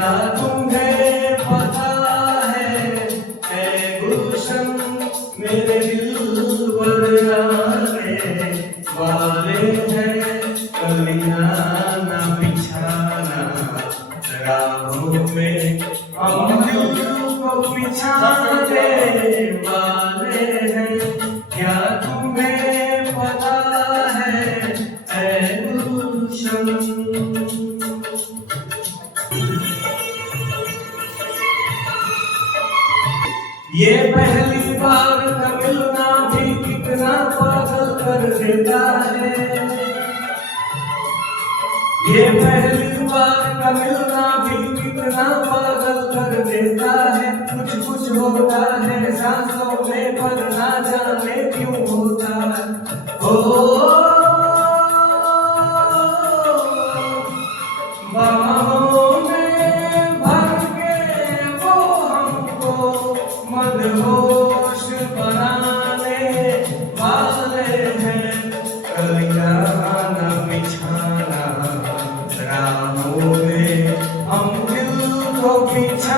क्या तुम्हें पता है ऐ गुलशन मेरे दिल पर आने वाले हैं, कलियां ना बिछाना राहों में, हम दिल को बिछाने वाले हैं। क्या तुम्हें पता है ऐ गुलशन। ये पहली बार का मिलना भी कितना पागल कर देता है, ये पहली बार का मिलना भी कितना पागल कर देता है। कुछ कुछ होता है सांसों में पर ना जाने क्यों होता है। बाहों में भर के वो हमको मदहोश बनाने वाले हैं, कलियां ना बिछाना राहों में, हम दिल को बिछा